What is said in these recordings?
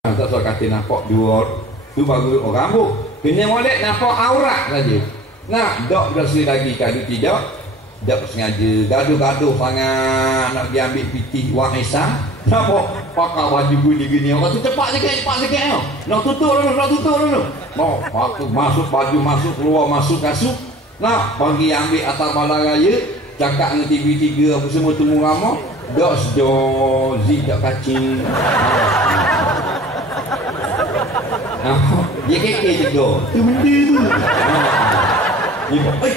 Tak soal kata nampak dua tu baru orang rambut. Kena molek nampak aurat saja. Nah, dok berasa lagi kalau tidak. Dok sengaja gaduh-gaduh sangat nak pergi ambil pitih wang Aisyah. Nampak pakai baju gini gini. Orang tu cepat sikit tau. Nak tutup dulu. Mau masuk baju masuk keluar masuk kasut. Nah, bagi ambil atas balai raya, cakap dengan TV3 apa semua temu ramah. Dok sedor zik tak kacing. Dia kekek juga. Tu benda tu. Dia tarik.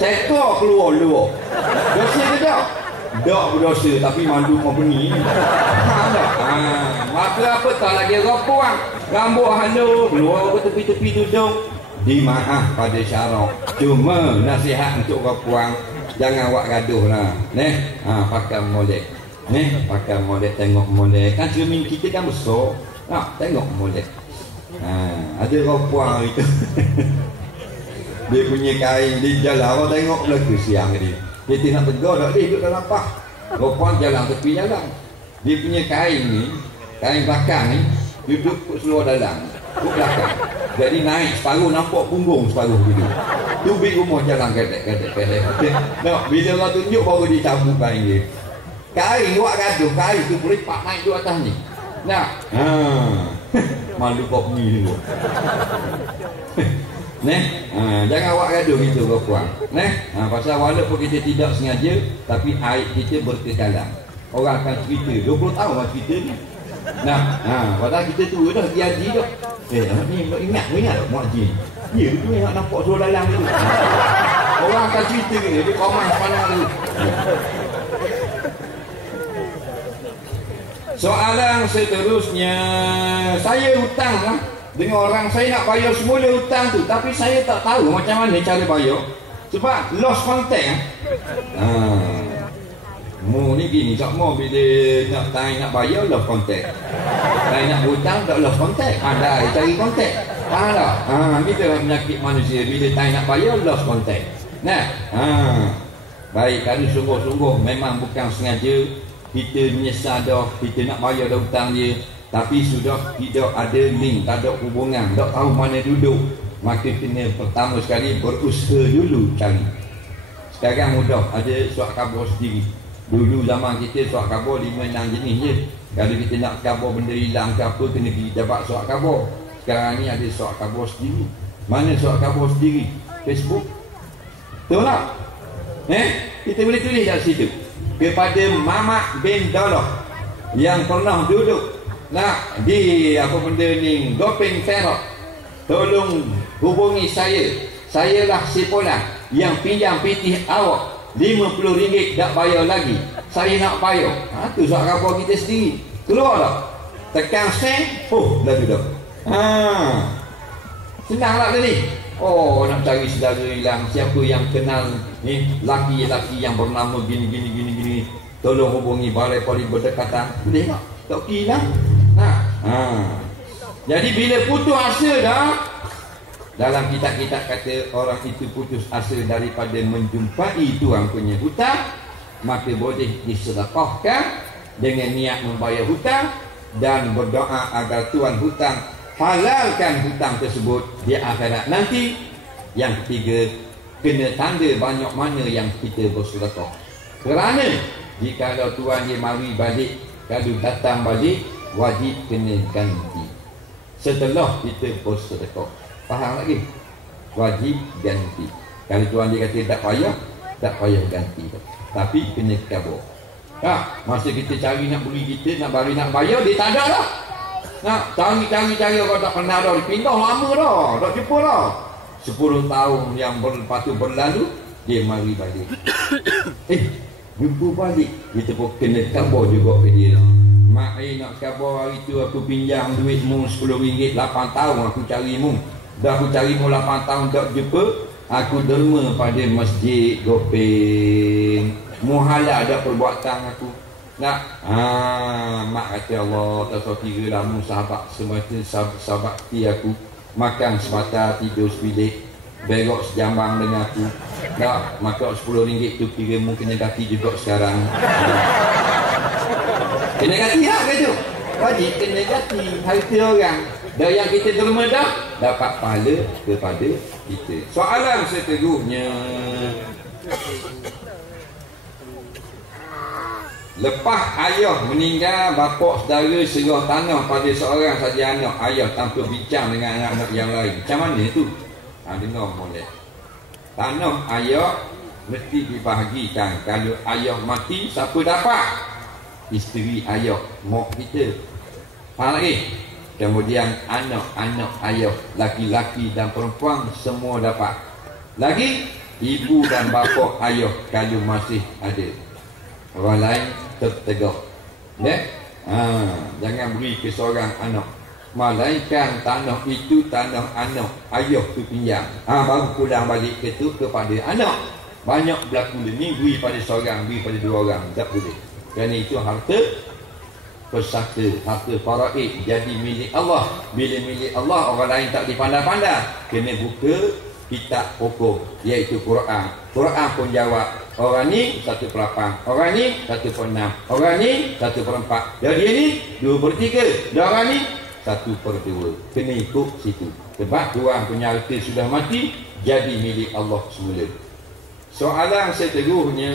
Sekor keluar. Dosa ke tak? Tak berdosa tapi malu company. Maka apa tak lagi ropoang. Rambut halu keluar ke tepi-tepi duduk. Dimaaf pada syarak. Cuma nasihat untuk ropoang, jangan awak gaduh lah. Pakai molek. Pakai molek, tengok molek. Kan cermin kita kan besar. Tengok molek. Ada ropoang itu. Dia punya kain di jalan, orang tengok belaka siang dia. Dia nak tegur tak dia duduk dalam pah. Ropoang jalan tepi jalan. Dia punya kain ni, kain belakang ni duduk seluar dalam, ke belakang. Jadi naik separuh nampak punggung separuh gitu. Tubik rumah jalan kedek. Bila orang tunjuk baru dia cabut kain dia. Kain awak gaduh, kain tu boleh pak naik tu atas ni. Malu kau ni dulu. Jangan awak gaduh gitu kau puang. Pasal walaupun kita tidak sengaja, tapi aib kita berkekalan. Orang akan cerita 20 tahun orang cerita ni. Padahal kita tu dah pergi haji dah. Ni ingat Mak Haji. Ya betul nak nampak suruh dalam tu. Orang akan cerita ni, dia komen pandang tu. Soalan seterusnya, saya hutang lah dengan orang, saya nak bayar semula hutang tu, tapi saya tak tahu macam mana cara bayar sebab lost contact. Mu ni gini, tak mau bila nak bayar lost contact, saya nak hutang tak lost contact, dah cari contact, faham tak? Kita penyakit manusia, bila saya nak bayar lost contact. Baik, kalau sungguh-sungguh memang bukan sengaja, kita menyesal dah, kita nak bayar dah hutang dia, tapi sudah tidak ada link, tak ada hubungan, tak tahu mana duduk, maka kena pertama sekali berusaha dulu cari. Sekarang mudah, ada surat khabar sendiri. Dulu zaman kita surat khabar 5-6 jenis je. Kalau kita nak khabar benda hilang ke apa, kena pergi dapat surat khabar. Sekarang ni ada surat khabar sendiri. Mana surat khabar sendiri? Facebook. Betul tak? Kita boleh tulis dari situ. Kepada Mamak bin Dalah yang pernah duduk di apa benda ni, Gopeng Perak, tolong hubungi saya lah si Polan yang pinjam pitih awak RM50 tak bayar lagi, saya nak bayar. Tu surat khabar kita sendiri. Keluar tak? Tekan send, dah duduk. Senang lah tadi. Nak cari saudara hilang, siapa yang kenal ni, laki-laki yang bernama gini, tolong hubungi Balai Polis Berdekatan. Boleh tak? Tak hilang. Jadi bila putus asa dah, dalam kitab-kitab kata orang itu putus asa daripada menjumpai tuan punya hutang, maka boleh disedekahkan dengan niat membayar hutang dan berdoa agar tuan hutang halalkan hutang tersebut di akhirat nanti. Yang ketiga, kena tanda banyak mana yang kita bersedekah. Kerana jika tuan dia mari balik, kalau datang balik, wajib kena ganti setelah kita bersedekah. Faham lagi? Wajib ganti. Kalau tuan dia kata tak payah ganti, tapi kena kabur. Masa kita cari nak beri kita, nak bayar, dia tak ada lah. Cari orang tak pernah dah, dipindah lama dah, tak jumpa dah. 10 tahun yang lepas tu berlalu, dia mari balik. Jumpa balik, kita pun kena kabur juga ke dia. Mak nak kabur hari tu aku pinjam duit mu RM10, 8 tahun aku cari mu. Dah aku cari mu 8 tahun tak jumpa, aku derma pada masjid Gopeng. Muhala ada perbuatan aku. Mak kata Allah tak kira lah mu sahabat semata sahabat aku. Makan semata, tidur sebilik, berok sejambang dengan aku. Maka RM10 tu kira mu kena ganti juga sekarang. Kena ganti hak ke tu? Wajib kena ganti harta orang. Dan yang kita terima dah dapat pahala kepada kita. Soalan seterusnya, lepas ayah meninggal, bapa saudara serah tanah pada seorang saja anak ayah tanpa bincang dengan anak-anak yang lain. Macam mana tu? Dengar molek. Tanah ayah mesti dibahagikan. Kalau ayah mati, siapa dapat? Isteri ayah, mak kita. Faham lagi? Kemudian anak-anak ayah, laki-laki dan perempuan semua dapat. Lagi ibu dan bapa ayah kalau masih ada. Orang lain tertegak. Jangan beri ke seorang anak. Melainkan tanah itu tanah anak ayah tu pinjam. Baru pulang balik ke tu kepada anak. Banyak berlaku ni, beri pada seorang, beri pada dua orang. Tak boleh. Kerana itu harta pesaka, harta faraid jadi milik Allah. Bila milik Allah, orang lain tak dipandang-pandang. Kena buka kitab hukum, iaitu Quran. Quran pun jawab, orang ni 1/8, orang ni 1/6, orang ni 1/4, dan dia ni 2/3, dan orang ni 1/2. Kena ikut situ. Sebab tuan punya harta sudah mati, jadi milik Allah semula. Soalan seterusnya,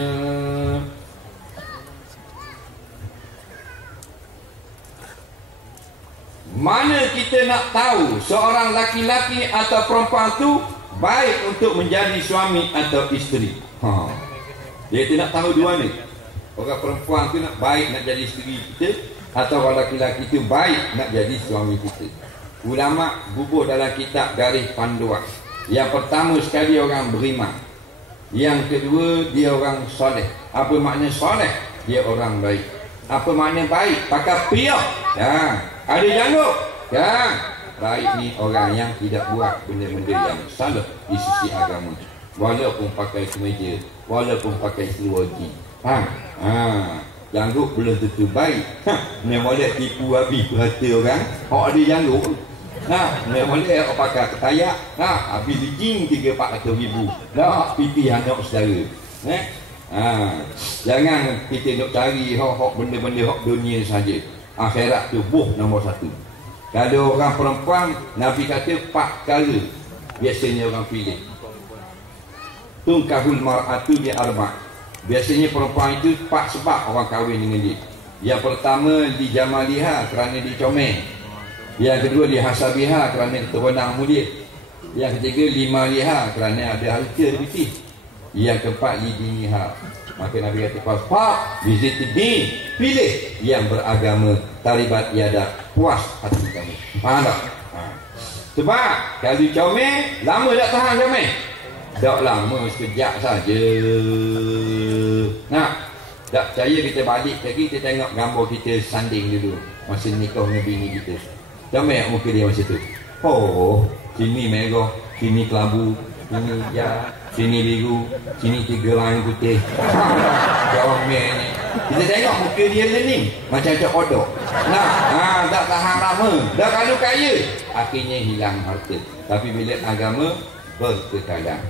mana kita nak tahu seorang laki-laki atau perempuan tu baik untuk menjadi suami atau isteri? Dia tidak tahu dua ni. Orang perempuan tu nak baik nak jadi isteri kita, atau orang laki-laki tu baik nak jadi suami kita. Ulama bubuh dalam kitab garis panduan. Yang pertama sekali orang beriman. Yang kedua dia orang soleh. Apa makna soleh? Dia orang baik. Apa makna baik? Pakai piyah. Ada janggut. Baik ni orang yang tidak buat benda-benda yang salah di sisi agama. Walaupun pakai kemeja, walaupun pakai seluar jeans. Janggut belum tentu baik. Ni boleh tipu habis harta orang. Ada janggut. Ni boleh pakai ketayak. Habis jeans 300-400 ribu. Piti anak saudara. Jangan kita nak cari benda-benda dunia saja. Akhirat tu nombor 1. Kalau orang perempuan, Nabi kata 4 perkara biasanya orang pilih. Tungkahul mar'atu bi arba'. Biasanya perempuan itu 4 sebab orang kahwin dengan dia. Yang pertama, di jamaliha, kerana dicomel. Yang kedua, di hasabiha, kerana keturunan mulia. Yang ketiga, lima liha, kerana ada harta lebih. Yang keempat, lidiniha. Maka Nabi kata, Pak, visit din, pilih yang beragama, taribat yada, puas hati kamu. Faham tak? Sebab kalau comel, lama tak tahan comel. Tak lama, sekejap saja. Tak percaya, kita balik lagi, kita tengok gambar kita sanding dulu masa nikah dengan bini kita. Comel muka dia masa tu. Sini merah, sini kelabu, sini hijau, sini biru, sini 3 line putih. Comel ni. Kita tengok muka dia lening macam odok. Tak tahan lama. Dah kalau kaya, akhirnya hilang harta. Tapi bila agama, berkekalan.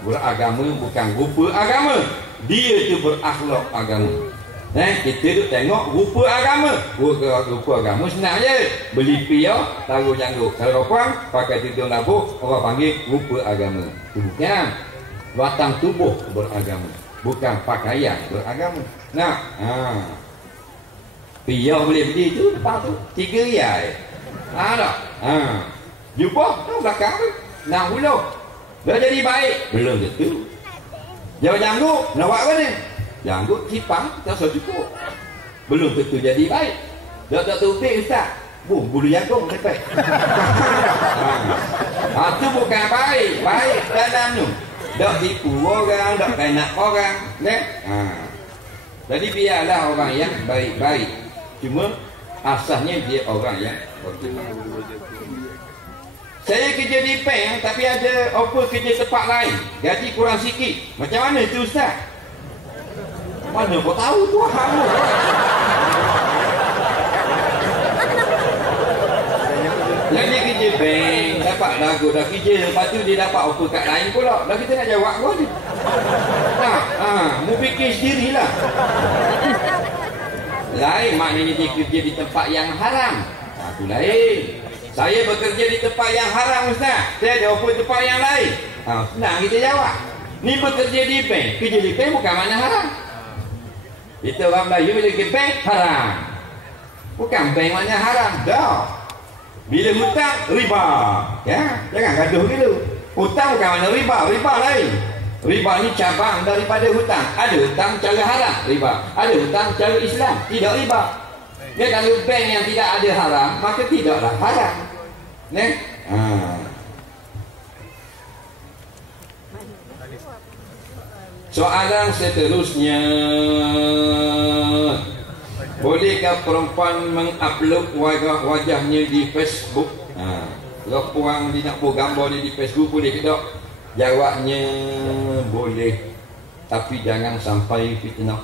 Beragama bukan rupa agama, dia tu berakhlak agama. Kita duk tengok rupa agama. Rupa agama senang je. Beli piyah, taruh janggut. Kalau perempuan pakai tudung labuh, orang panggil rupa agama. Bukan batang tubuh beragama, bukan pakaian beragama. Piyah boleh beli tu lepas tu 3 riyal. Tak? Jumpa tu belakang tu 60. Dah jadi baik? Belum tentu. Jauh janggut, nak buat apa ni? Janggut cipang, tak cukup. Belum tentu jadi baik. Tak tupik ustaz. Bulu jagung sampai. Itu bukan baik. Baik dalam tu. Tak tipu orang, tak kena orang. Jadi biarlah orang yang baik-baik. Cuma asasnya dia orang yang saya kerja di bank, tapi ada offer kerja tempat lain, gaji kurang sikit. Macam mana tu ustaz? Mana kau tahu tu kamu? Jadi kerja bank, dapat lagu dah kerja, lepas tu dia dapat offer kat lain pula. Dah kita nak jawab kau ni. Mu fikir sendirilah. Lain maknanya dia kerja di tempat yang haram. Itu lain. Saya bekerja di tempat yang haram, Ustaz. Saya ada offer tempat yang lain. Senang kita jawab. Ni bekerja di bank. Kerja di bank bukan makna haram. Kita orang Melayu bila ke bank, haram. Bukan bank makna haram. Dah. Bila hutang, riba. Ya, jangan gaduh dulu. Hutang bukan makna riba. Riba lain. Riba ni cabang daripada hutang. Ada hutang cara haram, riba. Ada hutang cara Islam, tidak riba. Ya, kalau bank yang tidak ada haram, maka tidaklah haram. Soalan seterusnya, bolehkah perempuan mengupload wajahnya di Facebook? Kalau puang dia nak buat gambar dia di Facebook, boleh ke tak? Jawabnya boleh, tapi jangan sampai fitnah.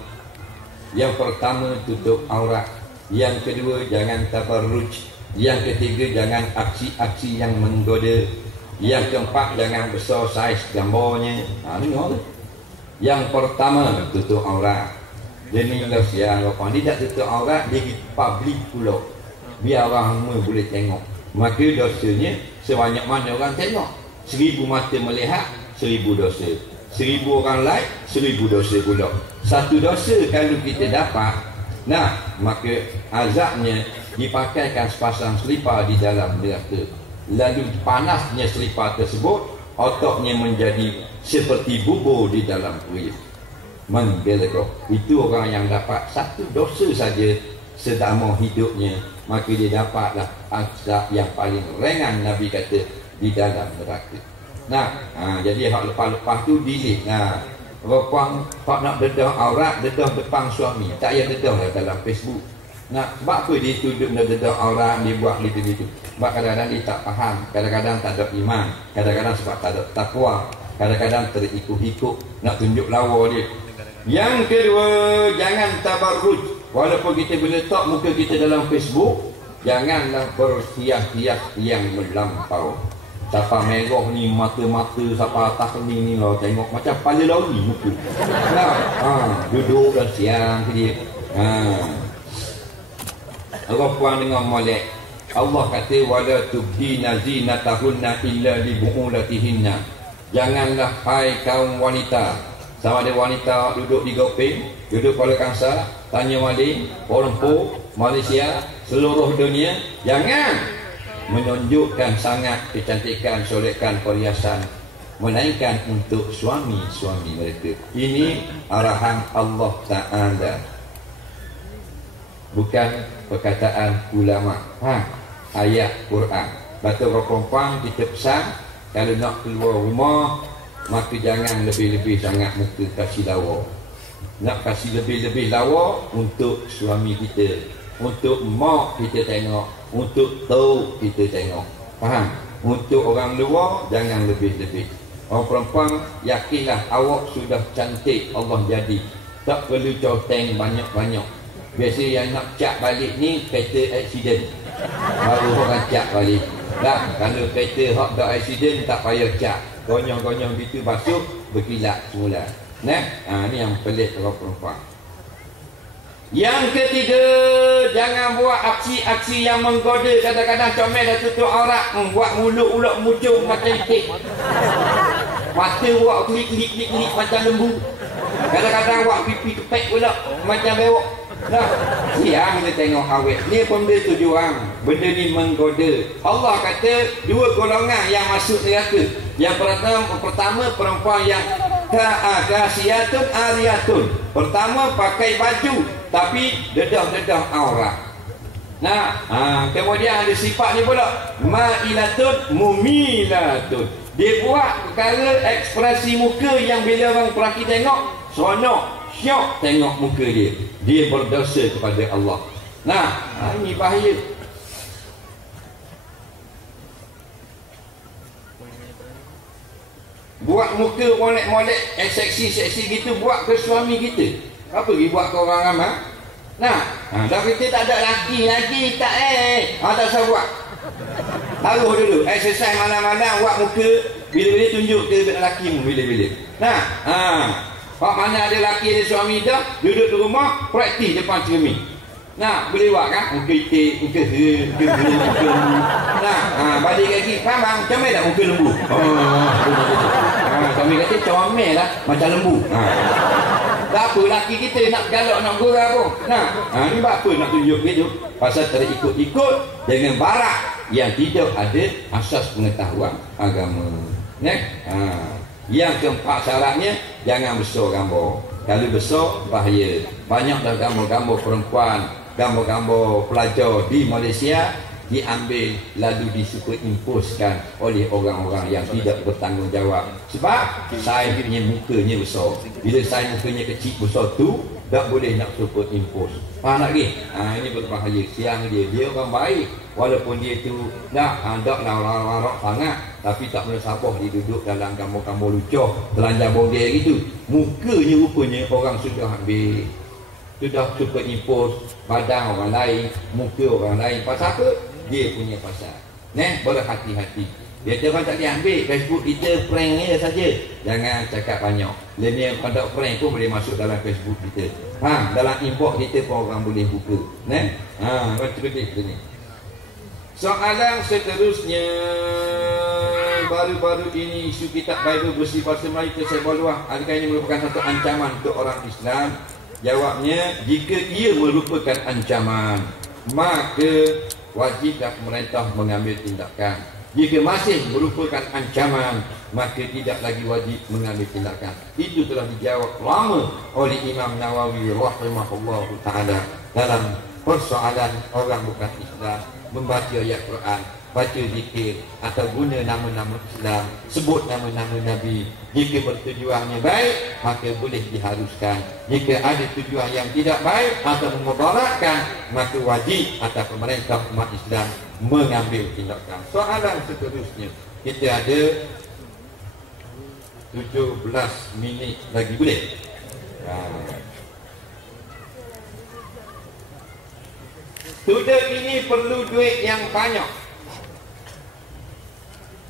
Yang pertama, tutup aurat. Yang kedua, jangan tabarruj. Yang ketiga, jangan aksi-aksi yang menggoda. Yang keempat, jangan besar saiz gambarnya. Dengar tu. Yang pertama, tutup aurat. Dia ni kalau siang apa, dia tak tutup aurat, dia pergi public pula, biar orang semua boleh tengok. Maka dosanya sebanyak mana orang tengok. 1000 mata melihat, 1000 dosa. 1000 orang like, 1000 dosa pula. Satu dosa kalau kita dapat, maka azabnya dipakaikan sepasang selipar di dalam neraka. Lalu panasnya selipar tersebut, otaknya menjadi seperti bubur di dalam kuil. Menggelegok. Itu orang yang dapat satu dosa saja selama hidupnya, maka dia dapatlah azab yang paling ringan, Nabi kata, di dalam neraka. Jadi hak lepas-lepas tu delete. Perempuan hak nak dedah aurat, dedah depan suami, tak payah dedah dalam Facebook. Sebab apa dia tuduh nak dedah aurat, dia buat gitu-gitu? Sebab kadang-kadang dia tak faham, kadang-kadang tak ada iman, kadang-kadang sebab tak ada takwa, kadang-kadang terikut-ikut nak tunjuk lawa dia. Yang kedua, jangan tabarruj. Walaupun kita boleh letak muka kita dalam Facebook, janganlah berhias-hias yang melampau. Siapa merah ni, mata-mata, siapa atas ni lah, tengok macam kepala lauri muka. Duduk dan siang ke dia. Orang puan dengan molek. Allah kata, wala tubdina zinatahunna illa li bu'ulatihinna. Janganlah hai kaum wanita, sama ada wanita duduk di Gopeng, duduk Kuala Kangsar, Tanya Wali, Kuala Lumpur, Malaysia, seluruh dunia, jangan menunjukkan sangat kecantikan, solekan, perhiasan, melainkan untuk suami-suami mereka. Ini arahan Allah Ta'ala, bukan perkataan ulama. Ayat Quran. Batu perempuan kita pesan, kalau nak keluar rumah, maka jangan lebih-lebih sangat muka kasih lawa. Nak kasih lebih-lebih lawa untuk suami kita, untuk mak kita tengok, untuk tahu kita tengok. Faham? Untuk orang luar jangan lebih-lebih. Orang perempuan, yakinlah awak sudah cantik Allah jadi, tak perlu coteng banyak-banyak. Biasa yang nak cat balik ni kereta accident, baru orang cat balik. Kalau kereta hak dah accident, tak payah cat, gonyong-gonyong gitu basuh, berkilat semula. Ni yang pelik orang perempuan. Yang ketiga, jangan buat aksi-aksi yang menggoda. Kadang-kadang comel dah tutup aurat, buat mulut-mulut muncul macam itik, mata buat klik-klik-klik macam lembu. Kadang-kadang buat pipi kepek pula macam bewok. Siang kita tengok awet. Ni benda tujuan, benda ni menggoda. Allah kata dua golongan yang masuk neraka. Yang pertama perempuan yang kasiyatun ariyatun. Pertama pakai baju tapi dedah-dedah aurat. Kemudian ada sifat ni pula, ma'ilatun mumilatun. Dia buat perkara ekspresi muka yang bila orang perhati tengok, seronok, syok tengok muka dia. Dia berdosa kepada Allah. Ini bahaya. Buat muka molek-molek, seksi-seksi gitu, buat ke suami kita. Apa pergi buat ke orang ramai? Dah kita tak ada laki tak tak usah buat. Taruh dulu, exercise malam-malam, buat muka, bila-bila tunjuk ke lelaki mu, bila-bila. Mana ada laki, ada suami dah, duduk di rumah, praktis depan cermin. Nah, boleh buat kan? Muka itik, muka nah, balik lagi. Faham bang? Comel tak muka lembu? Kami kata comel lah. Macam lembu. Tak apa laki kita nak galak nak gurau pun. Ni buat apa nak tunjuk gitu? Pasal terikut-ikut dengan barak yang tidak ada asas pengetahuan agama. Yang keempat syaratnya, jangan besar gambar. Kalau besar, bahaya. Banyak dah gambar-gambar perempuan, gambar-gambar pelajar di Malaysia diambil lalu disuperimposkan oleh orang-orang yang tidak bertanggungjawab. Sebab saya punya mukanya besar. Bila saya mukanya kecil besar tu, tak boleh nak superimpos. Faham tak lagi? Ini berbahaya. Siang dia orang baik. Walaupun dia tu tak larak sangat, tapi tak boleh sabar dia duduk dalam gambar-gambar lucu, telanjang bogel gitu. Mukanya rupanya orang sudah ambil, sudah superimpos badan orang lain, muka orang lain. Pasal apa? Dia punya pasal. Berhati-hati. Dia orang tak diambil Facebook kita pranknya saja. Jangan cakap banyak. Dia conduct prank pun boleh masuk dalam Facebook kita. Dalam inbox kita pun orang boleh buka. Macam ni. Soalan seterusnya, baru-baru ini isu kitab Bible bersih bahasa Melayu tersebar luas. Adakah ini merupakan satu ancaman untuk orang Islam? Jawabnya, jika ia merupakan ancaman, maka wajiblah pemerintah mengambil tindakan. Jika masih merupakan ancaman, maka tidak lagi wajib mengambil tindakan. Itu telah dijawab lama oleh Imam Nawawi rahimahullah ta'ala dalam persoalan orang bukan Islam membaca ayat Quran, baca zikir atau guna nama-nama Islam, sebut nama-nama Nabi. Jika bertujuannya baik, maka boleh diharuskan. Jika ada tujuan yang tidak baik atau memudaratkan, maka wajib atas pemerintah umat Islam mengambil tindakan. Soalan seterusnya, kita ada 17 minit lagi, boleh? Student ini perlu duit yang banyak.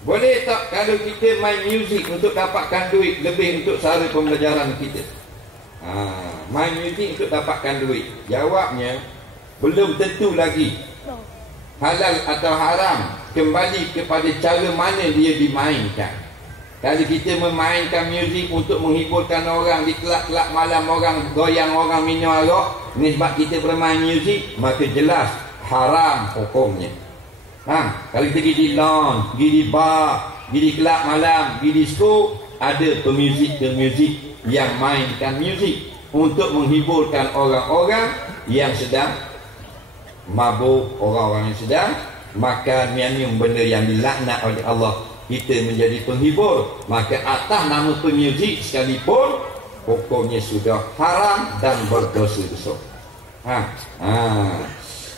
Boleh tak kalau kita main muzik untuk dapatkan duit lebih untuk sara pembelajaran kita? Main muzik untuk dapatkan duit. Jawabnya, belum tentu lagi. Halal atau haram kembali kepada cara mana dia dimainkan. Kalau kita memainkan muzik untuk menghiburkan orang di kelab-kelab malam, orang goyang, orang minum arak, ini sebab kita bermain muzik, maka jelas haram hukumnya. Kalau kita pergi di lounge, pergi di bar, pergi di kelab malam, pergi di disco, ada pemuzik yang mainkan muzik untuk menghiburkan orang-orang yang sedang mabuk, orang-orang yang sedang makan minum benda yang dilaknat oleh Allah. Kita menjadi penghibur, maka atas nama pemuzik sekalipun hukumnya sudah haram dan berdosa besar.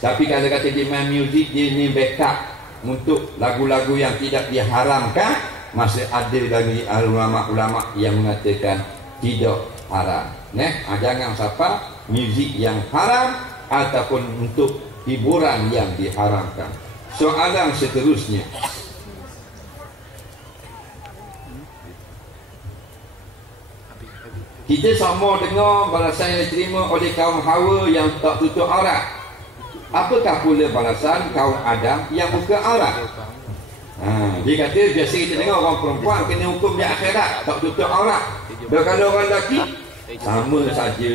Tapi kalau kata dia main muzik, dia ni backup untuk lagu-lagu yang tidak diharamkan, masih ada lagi ulama-ulama yang mengatakan tidak haram. Jangan sampai muzik yang haram ataupun untuk hiburan yang diharamkan. Soalan seterusnya, kita sama dengar balasan yang diterima oleh kaum Hawa yang tak tutup aurat. Apakah pula balasan kaum Adam yang buka aurat? Dia kata biasa kita dengar orang perempuan kena hukum di akhirat, tak tutup aurat. Dan kalau orang lelaki sama saja.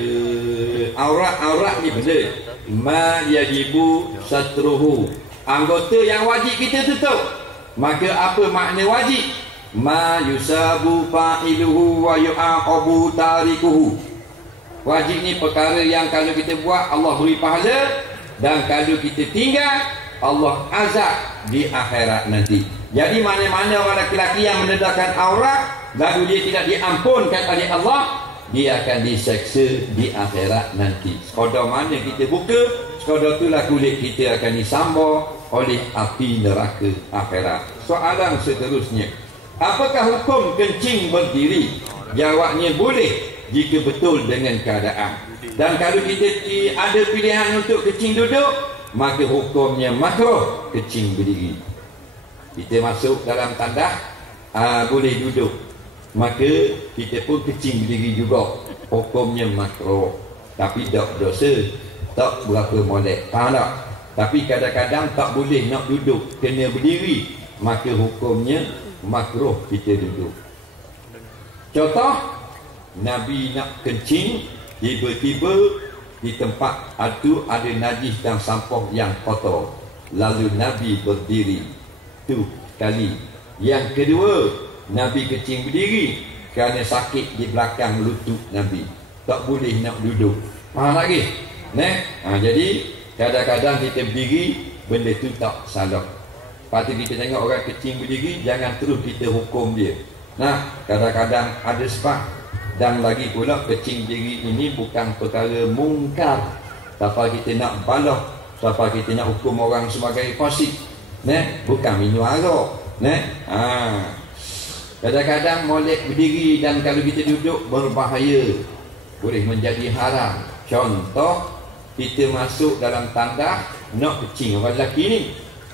Aurat ni benda ma yajibu satruhu, anggota yang wajib kita tutup. Maka apa makna wajib? Ma yusabu fa'iluhu wa yu'aqabu tarikuhu. Wajib ni perkara yang kalau kita buat Allah beri pahala, dan kalau kita tinggal Allah azab di akhirat nanti. Jadi mana-mana orang lelaki yang mendedahkan aurat lalu dia tidak diampunkan oleh Allah, dia akan diseksa di akhirat nanti. Sekadar mana kita buka, sekadar itulah kulit kita akan disambar oleh api neraka akhirat. Soalan seterusnya, apakah hukum kencing berdiri? Jawabnya boleh jika betul dengan keadaan. Dan kalau kita ada pilihan untuk kencing duduk, maka hukumnya makruh kencing berdiri. Kita masuk dalam tandas, boleh duduk, maka kita pun kencing berdiri juga, hukumnya makruh. Tapi tak dosa. tak berapa molek. Faham tak? Tapi kadang-kadang tak boleh nak duduk, kena berdiri, maka hukumnya makruh kita duduk. Contoh, Nabi nak kencing, tiba-tiba di tempat itu ada najis dan sampah yang kotor, lalu Nabi berdiri. Tu sekali. Yang kedua, Nabi kencing berdiri kerana sakit di belakang lutut Nabi, tak boleh nak duduk. Faham lagi? Jadi kadang-kadang kita berdiri, benda tu tak salah. Lepas tu kita tengok orang kencing berdiri, jangan terus kita hukum dia. Kadang-kadang ada sebab. Dan lagi pula kencing berdiri ini bukan perkara mungkar. Siapa kita nak balah, siapa kita nak hukum orang sebagai fasik, bukan minum arak. Kadang-kadang molek berdiri dan kalau kita duduk berbahaya, boleh menjadi haram. Contoh, kita masuk dalam tandas nak kencing, orang lelaki ni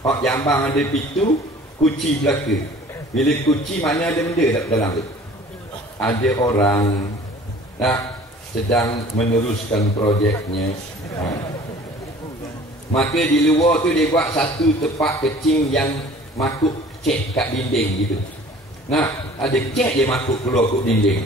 hak jambang ada pintu, kunci belaka. Bila kunci, mana ada benda tak dalam tu? Ada orang sedang meneruskan projeknya. Maka di luar tu dia buat satu tempat kencing yang makuk cek kat dinding gitu. Ada cek dia makuk keluar kat dinding.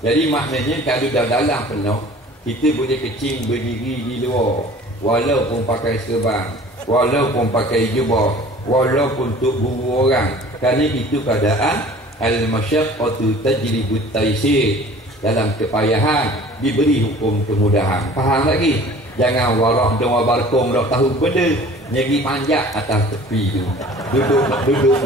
Jadi maknanya kalau dah dalam penuh, kita boleh kencing berdiri di luar, walaupun pakai serban, walaupun pakai jubah, walaupun untuk guru orang, kerana itu keadaan al-masyaqqatu tajlibut taysir. Dalam kepayahan diberi hukum kemudahan. Faham lagi? Jangan warak dan wabarkong dak tahu benda, nyegi panjat atas tepi tu. Duduk.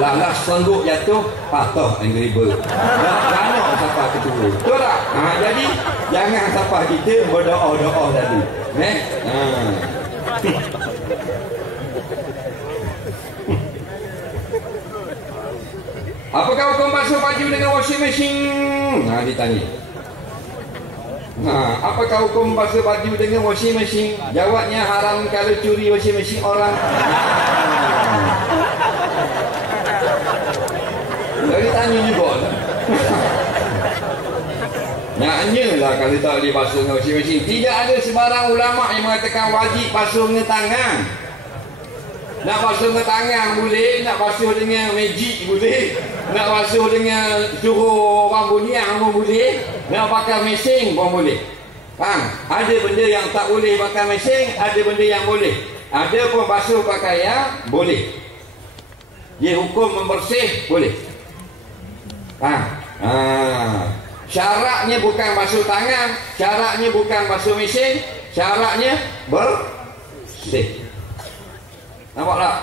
Lalas sengguk jatuh, patah angry bird. Jangan siapa ketua. Betul tak? Jadi jangan siapa kita berdoa-doa tadi. Apakah hukum basuh baju dengan washing machine? Ditanya. Apakah hukum basuh baju dengan washing machine? Jawabnya haram kalau curi washing machine orang. Jadi tanya juga. Naknya lah kalau tak boleh basuh dengan washing machine. Tidak ada sebarang ulama yang mengatakan wajib basuh dengan tangan. Nak basuh dengan tangan boleh, nak basuh dengan magic boleh, nak basuh dengan suruh orang buniang pun boleh, nak pakai mesin pun boleh. Faham? Ada benda yang tak boleh pakai mesin, ada benda yang boleh. Ada pun basuh pakaian boleh. Dia hukum membersih boleh. Faham? Syaratnya bukan basuh tangan, syaratnya bukan basuh mesin, syaratnya bersih. Nampak tak?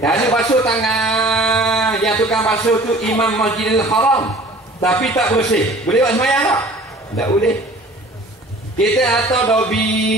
Kerana basuh tangan, yang tukang basuh tu Imam Masjidil Haram, tapi tak bersih, boleh buat sembahyang tak? Tak boleh. Kita atau dobi